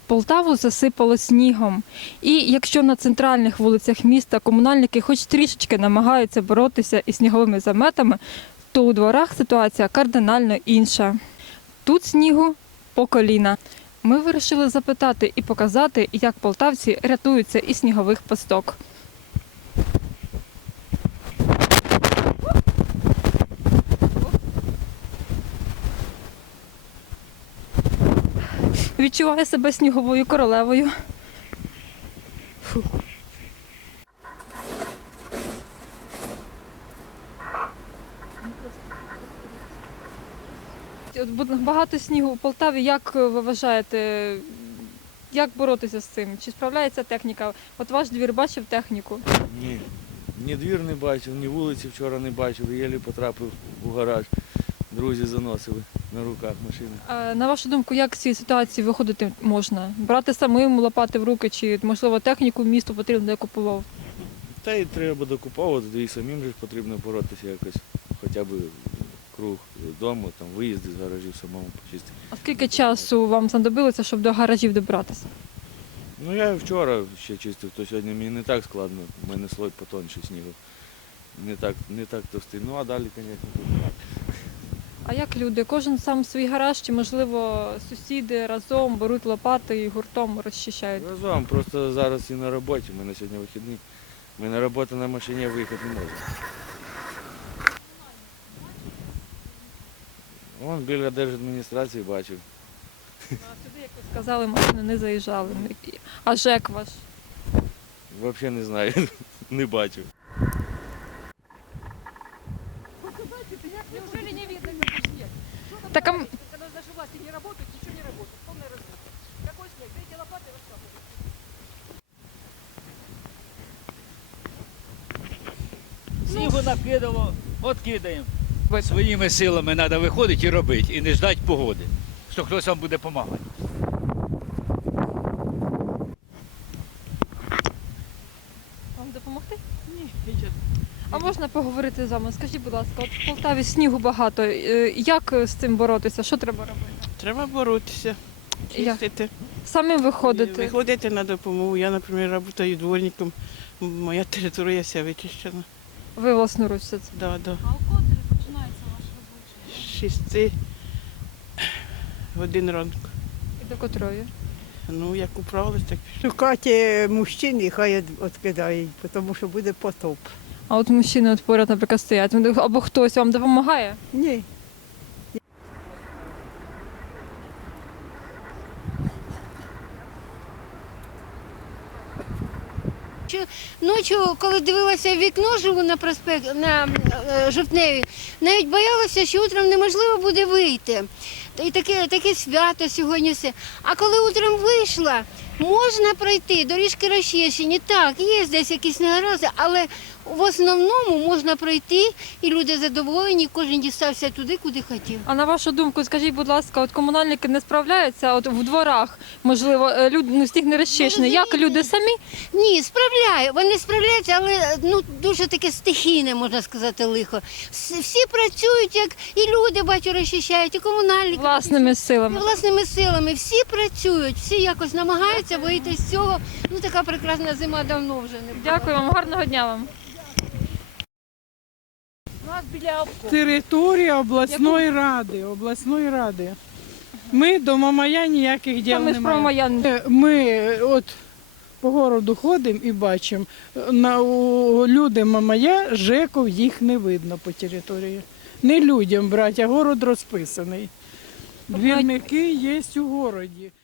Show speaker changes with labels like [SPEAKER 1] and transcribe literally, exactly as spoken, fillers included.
[SPEAKER 1] Полтаву засипало снігом. І якщо на центральних вулицях міста комунальники хоч трішечки намагаються боротися із сніговими заметами, то у дворах ситуація кардинально інша. Тут снігу по коліна. Ми вирішили запитати і показати, як полтавці рятуються із снігових пасток. Відчуваю себе сніговою королевою. Фу. От багато снігу у Полтаві. Як ви вважаєте, як боротися з цим? Чи справляється техніка? От ваш двір бачив техніку?
[SPEAKER 2] Ні. Ні двір не бачив, ні вулиці вчора не бачив. Єлі потрапив у гараж. Друзі заносили на руках машини.
[SPEAKER 1] А на вашу думку, як з цієї ситуації виходити можна? Брати самим, лопати в руки, чи, можливо, техніку місту потрібно купувати?
[SPEAKER 2] Та й треба докуповувати, і самим же потрібно боротися якось, хоча б круг дому, там виїзди з гаражів самому почистити.
[SPEAKER 1] А скільки часу вам знадобилося, щоб до гаражів добратися?
[SPEAKER 2] Ну я вчора ще чистив, то сьогодні мені не так складно, у мене слой потонший снігу. Не так, не так товстий. Ну а далі, звісно, тут так.
[SPEAKER 1] А як люди? Кожен сам свій гараж, чи, можливо, сусіди разом беруть лопати і гуртом розчищають?
[SPEAKER 2] Разом, просто зараз і на роботі, у мене сьогодні вихідний. Ми на роботу на машині виїхати не можемо. Вон біля держадміністрації бачив.
[SPEAKER 1] А сюди, як ви сказали, машини не заїжджали. А ЖЕК ваш?
[SPEAKER 2] Взагалі не знаю, не бачив.
[SPEAKER 3] Неужели не видно этот снег? Что там
[SPEAKER 1] Так, а...
[SPEAKER 3] творится? Когда наши власти не работают, ничего не работает. Полная разруха. Какой снег? Берите лопаты и раскапывайте.
[SPEAKER 4] Снігу накидало, от кидаємо. Своїми силами треба виходити і робити, і не ждати погоди, що хтось вам буде допомагати.
[SPEAKER 1] Вам допомогти?
[SPEAKER 3] Ні, нічого.
[SPEAKER 1] А можна поговорити з вами? Скажіть, будь ласка, от в Полтаві снігу багато. Е, Як з цим боротися? Що треба робити?
[SPEAKER 5] Треба боротися, чистити,
[SPEAKER 1] Самим виходити?
[SPEAKER 5] виходити на допомогу. Я, наприклад, працюю дворником, моя територія вся вичищена.
[SPEAKER 1] Ви власноруч все це.
[SPEAKER 5] Да, да.
[SPEAKER 3] А у котрі починається ваш робочий?
[SPEAKER 5] З шести годин ранку.
[SPEAKER 1] І до котрої?
[SPEAKER 5] Ну, як управилась, так пішли.
[SPEAKER 6] Шукати мужчин і хай відкидають, тому що буде потоп.
[SPEAKER 1] А от мужчини от поряд, наприклад, стоять. Або хтось вам допомагає?
[SPEAKER 6] Ні.
[SPEAKER 7] Ночі, коли дивилася в вікно, живу на проспект на е, Жовтневі, навіть боялася, що утром неможливо буде вийти. І таке, таке свято сьогодні все. А коли утром вийшла, можна пройти, доріжки розчищені. Так, є десь якісь негаразди, але в основному можна пройти, і люди задоволені, кожен дістався туди, куди хотів.
[SPEAKER 1] А на вашу думку, скажіть, будь ласка, от комунальники не справляються, от в дворах, можливо, люд, ну, сніг не розчищений. Як люди самі?
[SPEAKER 7] Ні, справляють. Вони справляються, але ну дуже таке стихійне, можна сказати, лихо. Всі, всі працюють, як і люди, бачу, розчищають, і комунальники.
[SPEAKER 1] Власними
[SPEAKER 7] І
[SPEAKER 1] силами.
[SPEAKER 7] власними силами. Всі працюють, всі якось намагаються вийти з цього. Ну така прекрасна зима давно вже не була.
[SPEAKER 1] Дякую вам, гарного дня вам.
[SPEAKER 3] У нас біля обкопу.
[SPEAKER 8] Територія обласної ради, обласної ради. Ми до Мамая ніяких діл
[SPEAKER 1] Ми
[SPEAKER 8] не
[SPEAKER 1] ж про
[SPEAKER 8] маємо.
[SPEAKER 1] Маян.
[SPEAKER 8] Ми от по городу ходимо і бачимо, на у люди Мамая, ЖЕКів їх не видно по території. Не людям брати, а город розписаний. Двірники є у городі.